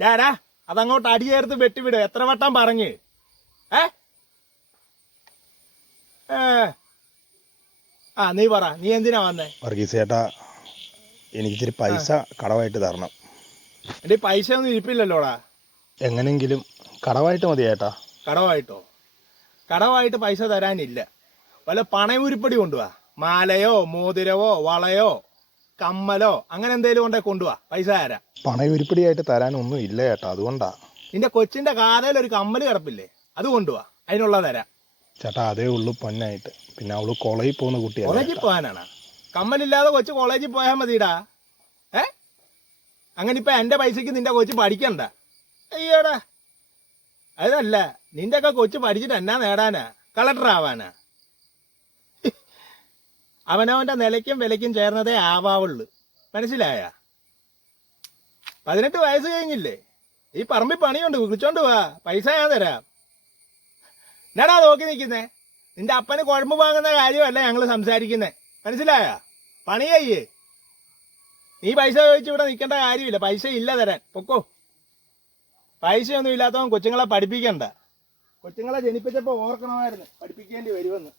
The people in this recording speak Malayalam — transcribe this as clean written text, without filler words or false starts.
ഞാനാ അതങ്ങോട്ട് അടിയേർത്ത് വെട്ടിവിട്. എത്ര വട്ടം പറഞ്ഞ് ഏ ഏ. ആ നീ പറ, നീ എന്തിനാ വന്നേ? വർഗീസ് ചേട്ടാ, എനിക്കിച്ചിരി പൈസ കടമായിട്ട് തരണം. എന്റെ പൈസ ഒന്നും ഇരിപ്പില്ലല്ലോടാ. എങ്ങനെങ്കിലും കടമായിട്ട് മതി ചേട്ടാ. കടമായിട്ടോ? കടമായിട്ട് പൈസ തരാനില്ല. വല്ല പണയുരുപ്പടി കൊണ്ടുവാ. മാലയോ മോതിരവോ വളയോ കമ്മലോ അങ്ങനെ എന്തേലും കൊണ്ടേ കൊണ്ടുവാ, പൈസ തരാം. പണയുരുപ്പടിയായിട്ട് തരാനൊന്നും ഇല്ല ചേട്ടാ, അതുകൊണ്ടാ. നിന്റെ കൊച്ചിന്റെ കാതയിൽ ഒരു കമ്മല് കിടപ്പില്ലേ, അത് കൊണ്ടുവാ, അതിനുള്ള തരാം. ചേട്ടാ അതേ ഉള്ളു പൊന്നായിട്ട്. പിന്നെ അവള് കോളേജിൽ പോകുന്ന കുട്ടിയല്ല. കോളേജിൽ പോകാനാണ്? കമ്മലില്ലാതെ കൊച്ചു കോളേജിൽ പോയാൽ മതിടാ. അങ്ങനെ ഇപ്പൊ എന്റെ പൈസക്ക് നിന്റെ കൊച്ചു പഠിക്കണ്ട. അയ്യോടാ, അതല്ല, നിന്റെ ഒക്കെ കൊച്ചു പഠിച്ചിട്ട് എന്നാ നേടാനാ? കളക്ടർ ആവാനാ? അവനവന്റെ നിലയ്ക്കും വിലയ്ക്കും ചേർന്നതേ ആവാവുള്ളു, മനസ്സിലായ? 18 വയസ്സ് കഴിഞ്ഞില്ലേ? ഈ പറമ്പിൽ പണിയുണ്ട്, വിളിച്ചോണ്ട് പോവാ, പൈസ ഞാൻ തരാം. എന്നാടാ നോക്കി നിൽക്കുന്നേ? നിന്റെ അപ്പന് കുഴമ്പ് വാങ്ങുന്ന കാര്യമല്ല ഞങ്ങൾ സംസാരിക്കുന്നേ, മനസ്സിലായ? പണിയയ്യേ. നീ പൈസ ചോദിച്ച് ഇവിടെ നിൽക്കേണ്ട കാര്യമില്ല, പൈസ ഇല്ല തരാൻ, പൊക്കോ. പൈസയൊന്നും ഇല്ലാത്തവൻ കൊച്ചുങ്ങളെ പഠിപ്പിക്കണ്ട. കൊച്ചുങ്ങളെ ജനിപ്പിച്ചപ്പോൾ ഓർക്കണമായിരുന്നു പഠിപ്പിക്കേണ്ടി വരുമെന്ന്.